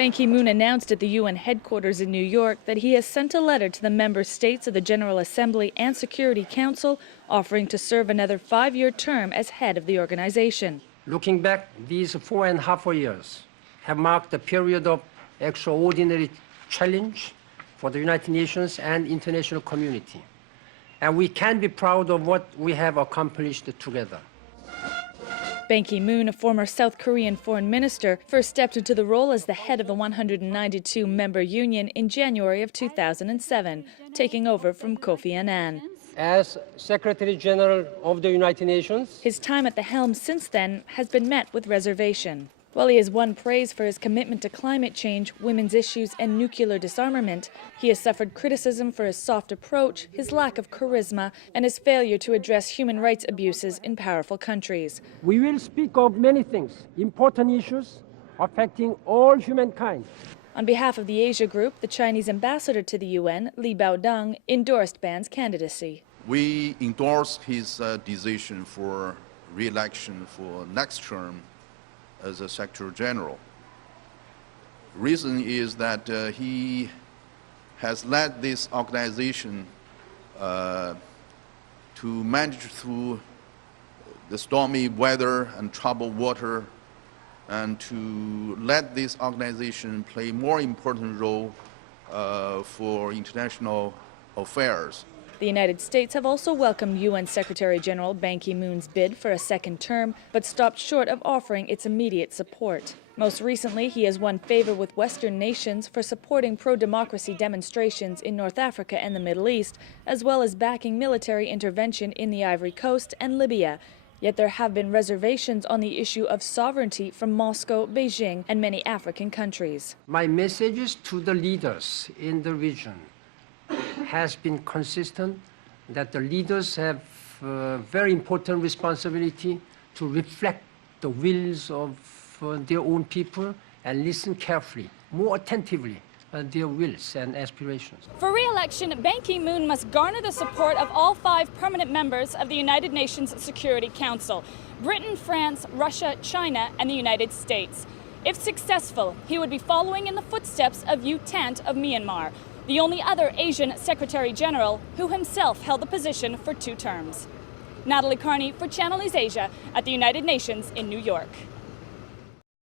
Ban Ki-moon announced at the UN headquarters in New York that he has sent a letter to the member states of the General Assembly and Security Council offering to serve another 5-year term as head of the organization. Looking back, these 4.5 years have marked a period of extraordinary challenge for the United Nations and international community. And we can be proud of what we have accomplished together. Ban Ki-moon, a former South Korean foreign minister, first stepped into the role as the head of the 192-member union in January of 2007, taking over from Kofi Annan. As Secretary General of the United Nations, his time at the helm since then has been met with reservation. While he has won praise for his commitment to climate change, women's issues, and nuclear disarmament, he has suffered criticism for his soft approach, his lack of charisma, and his failure to address human rights abuses in powerful countries. We will speak of many things, important issues affecting all humankind. On behalf of the Asia Group, the Chinese ambassador to the UN, Li Baodong, endorsed Ban's candidacy. We endorse his decision for re-election for next term as a Secretary General. Reason is that he has led this organization to manage through the stormy weather and troubled water, and to let this organization play a more important role for international affairs. The United States have also welcomed UN Secretary General Ban Ki-moon's bid for a second term, but stopped short of offering its immediate support. Most recently, he has won favor with Western nations for supporting pro-democracy demonstrations in North Africa and the Middle East, as well as backing military intervention in the Ivory Coast and Libya. Yet there have been reservations on the issue of sovereignty from Moscow, Beijing, and many African countries. My messages to the leaders in the region has been consistent, that the leaders have a very important responsibility to reflect the wills of their own people and listen carefully, more attentively, their wills and aspirations. For re-election, Ban Ki-moon must garner the support of all 5 permanent members of the United Nations Security Council: Britain, France, Russia, China, and the United States. If successful, he would be following in the footsteps of U Thant of Myanmar, the only other Asian Secretary General who himself held the position for 2 terms. Natalie Carney for Channel News Asia at the United Nations in New York.